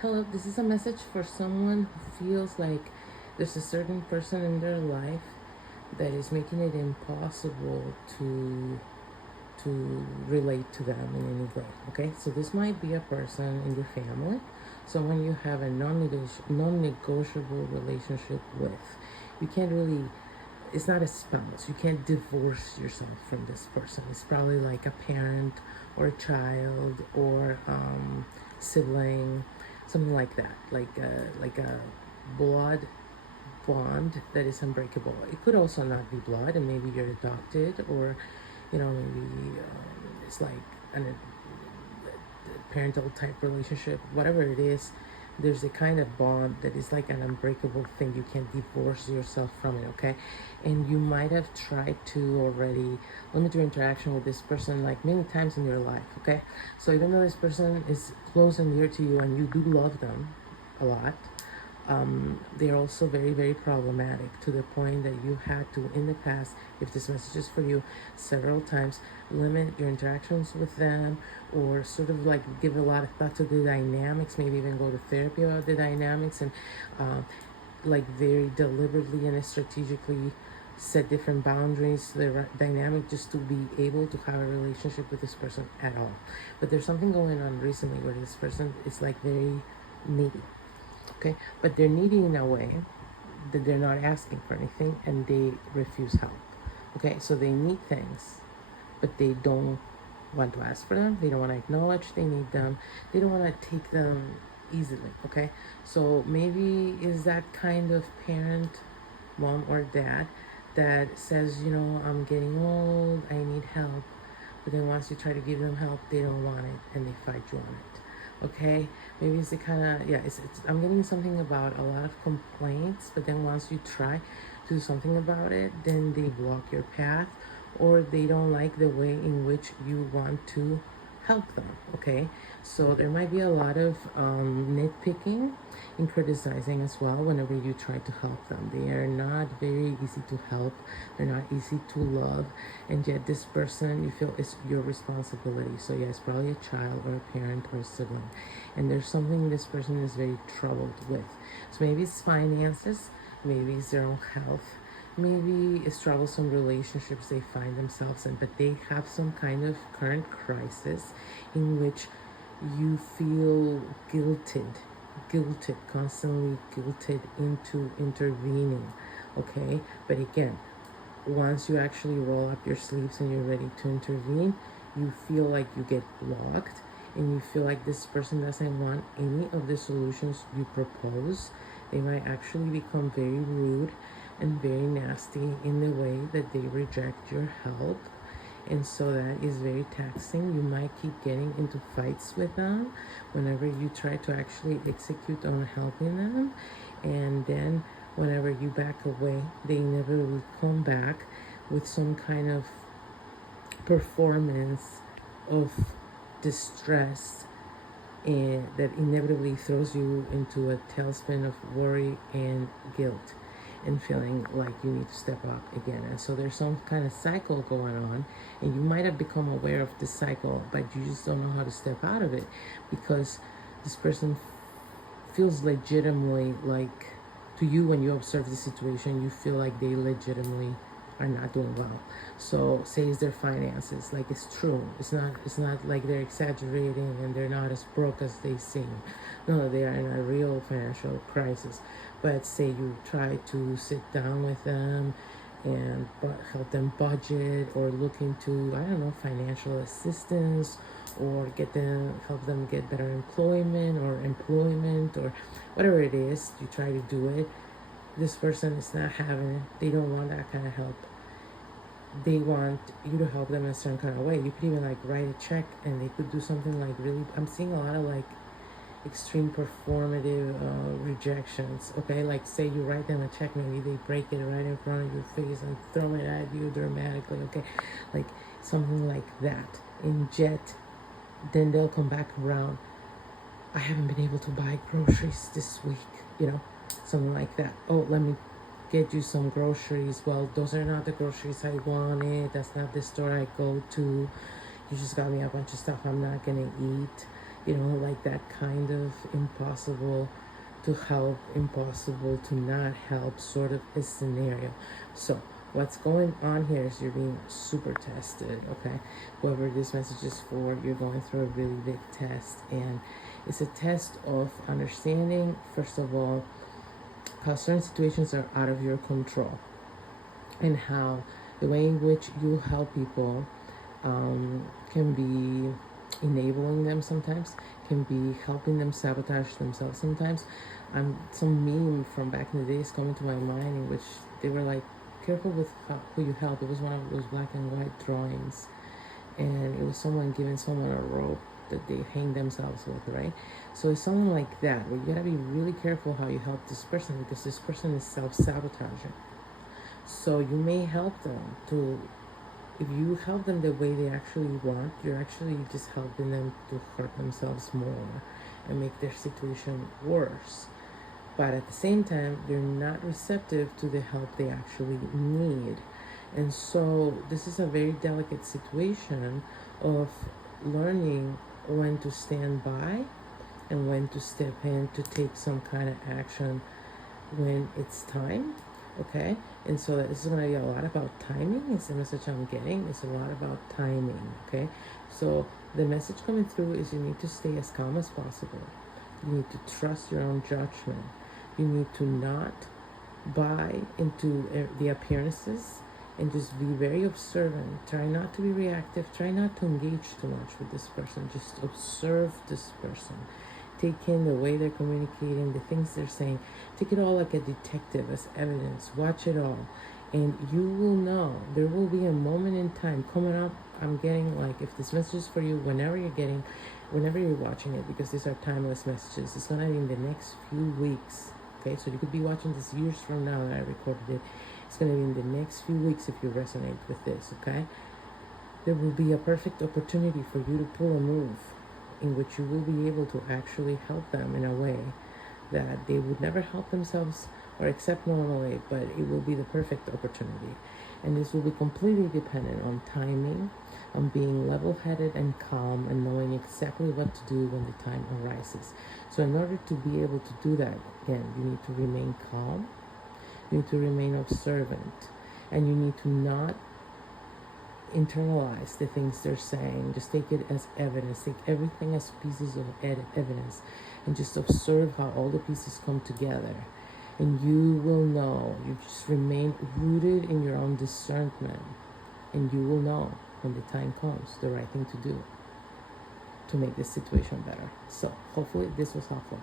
Hello, this is a message for someone who feels like there's a certain person in their life that is making it impossible to relate to them in any way. Okay, so this might be a person in your family, someone you have a non-negotiable relationship with. You can't really, it's not a spouse. You can't divorce yourself from this person. It's probably like a parent or a child or sibling, something like that, like a blood bond that is unbreakable. It could also not be blood, and maybe you're adopted, or maybe it's like a parental type relationship, whatever it is. There's a kind of bond that is like an unbreakable thing. You can't divorce yourself from it, okay? And you might have tried to already limit your interaction with this person like many times in your life, okay? So even though this person is close and dear to you and you do love them a lot, they're also very, very problematic to the point that you had to, in the past, if this message is for you, several times limit your interactions with them, or sort of like give a lot of thought to the dynamics, maybe even go to therapy about the dynamics, and like very deliberately and strategically set different boundaries to the dynamic just to be able to have a relationship with this person at all. But there's something going on recently where this person is like very needy. Okay, but they're needy in a way that they're not asking for anything and they refuse help. Okay, so they need things, but they don't want to ask for them. They don't want to acknowledge they need them. They don't want to take them easily. Okay, so maybe is that kind of parent, mom or dad, that says, I'm getting old, I need help, but then once you try to give them help, they don't want it and they fight you on it. Okay, maybe it's the kind of, yeah, I'm getting something about a lot of complaints, but then once you try to do something about it, then they block your path, or they don't like the way in which you want to help them. Okay, so there might be a lot of nitpicking and criticizing as well whenever you try to help them. They are not very easy to help, they're not easy to love, and yet this person, you feel, is your responsibility. So yeah, it's probably a child or a parent or a sibling, and there's something this person is very troubled with. So maybe it's finances, maybe it's their own health, maybe it's troublesome relationships they find themselves in, but they have some kind of current crisis in which you feel guilted, constantly guilted into intervening. Okay, but again, once you actually roll up your sleeves and you're ready to intervene, you feel like you get blocked, and you feel like this person doesn't want any of the solutions you propose. They might actually become very rude and very nasty in the way that they reject your help. And so that is very taxing. You might keep getting into fights with them whenever you try to actually execute on helping them. And then whenever you back away, they inevitably come back with some kind of performance of distress, and that inevitably throws you into a tailspin of worry and guilt and feeling like you need to step up again. And so there's some kind of cycle going on, and you might have become aware of this cycle, but you just don't know how to step out of it because this person feels legitimately like, to you, when you observe the situation, you feel like they legitimately are not doing well. So say it's their finances, like it's true. It's not like they're exaggerating and they're not as broke as they seem. No, they are in a real financial crisis. But say you try to sit down with them and help them budget, or look into, I don't know, financial assistance, or help them get better employment or whatever it is, you try to do it. This person is not having it. They don't want that kind of help. They want you to help them in a certain kind of way. You could even like write a check, and they could do something like really, I'm seeing a lot of like extreme performative rejections. Okay, like say you write them a check, maybe they break it right in front of your face and throw it at you dramatically. Okay, like something like that. And yet then they'll come back around, I haven't been able to buy groceries this week, something like that. Oh, let me get you some groceries. Well, those are not the groceries I wanted. That's not the store I go to. You just got me a bunch of stuff I'm not gonna eat. like that kind of impossible to help, impossible to not help sort of a scenario. So what's going on here is you're being super tested, okay? Whoever this message is for, you're going through a really big test, and it's a test of understanding, first of all, how certain situations are out of your control, and how the way in which you help people can be enabling them sometimes, can be helping them sabotage themselves sometimes. Some meme from back in the days coming to my mind in which they were like, careful with who you help. It was one of those black and white drawings, and it was someone giving someone a rope that they hang themselves with, right? So it's something like that, where you gotta be really careful how you help this person, because this person is self-sabotaging. So you may help them to, if you help them the way they actually want, you're actually just helping them to hurt themselves more and make their situation worse. But at the same time, they're not receptive to the help they actually need. And so this is a very delicate situation of learning when to stand by and when to step in to take some kind of action when it's time. Okay, and so this is going to be a lot about timing. It's the message I'm getting. It's a lot about timing. Okay, so the message coming through is you need to stay as calm as possible. You need to trust your own judgment. You need to not buy into the appearances, and just be very observant. Try not to be reactive. Try not to engage too much with this person. Just observe this person. Take in the way they're communicating, the things they're saying. Take it all like a detective, as evidence. Watch it all. And you will know. There will be a moment in time coming up. I'm getting, like, if this message is for you, whenever you're watching it, because these are timeless messages, it's going to be in the next few weeks. Okay, so you could be watching this years from now that I recorded it. It's going to be in the next few weeks if you resonate with this, okay? There will be a perfect opportunity for you to pull a move in which you will be able to actually help them in a way that they would never help themselves or accept normally, but it will be the perfect opportunity. And this will be completely dependent on timing, on being level-headed and calm, and knowing exactly what to do when the time arises. So in order to be able to do that, again, you need to remain calm, you need to remain observant, and you need to not internalize the things they're saying. Just take it as evidence. Take everything as pieces of evidence, and just observe how all the pieces come together. And you will know. You just remain rooted in your own discernment, and you will know when the time comes the right thing to do to make this situation better. So hopefully this was helpful.